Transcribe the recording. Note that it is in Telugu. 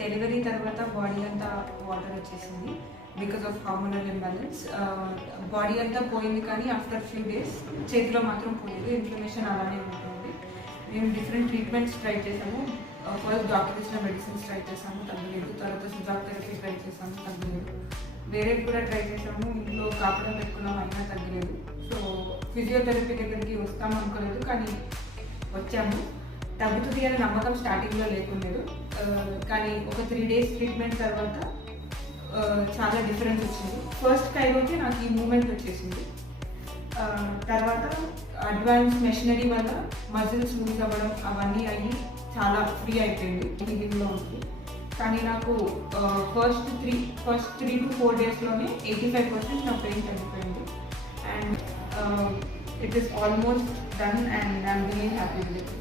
డెలివరీ తర్వాత బాడీ అంతా వాటర్ వచ్చేసింది because of hormonal imbalance. Body అంతా పోయింది కానీ ఆఫ్టర్ ఫ్యూ డేస్ చేతిలో మాత్రం పోలేదు, ఇన్ఫ్లమేషన్ అలానే ఉంటుంది. మేము డిఫరెంట్ ట్రీట్మెంట్స్ ట్రై చేసాము. ఫస్ట్ డాక్టర్ ఇచ్చిన మెడిసిన్స్ ట్రై చేసాము, తగ్గలేదు. తర్వాత సిజాక్ థెరపీ ట్రై చేసాము, తగ్గలేదు. వేరే కూడా ట్రై చేసాము, ఇంట్లో కాపడం పెట్టుకున్నాం, అయినా తగ్గలేదు. సో ఫిజియోథెరపీ దగ్గరికి వస్తాము అనుకోలేదు, కానీ వచ్చాము. తగ్గుతుంది అనే నమ్మకం స్టార్టింగ్లో లేకుండేది, కానీ ఒక 3 days ట్రీట్మెంట్ తర్వాత చాలా డిఫరెన్స్ వచ్చింది. ఫస్ట్ కైరోకి నాకు ఈ మూమెంట్ వచ్చేసింది. తర్వాత అడ్వాన్స్ మెషినరీ వల్ల మజిల్స్ లూజ్ అవ్వడం అవన్నీ అయ్యి చాలా ఫ్రీ అయిపోయింది, హీలింగ్లో ఉంది. కానీ నాకు ఫస్ట్ 3 to 4 daysలోనే 85% నా పెయిన్ తగ్గిపోయింది. And it is almost done and I'm really happy with it.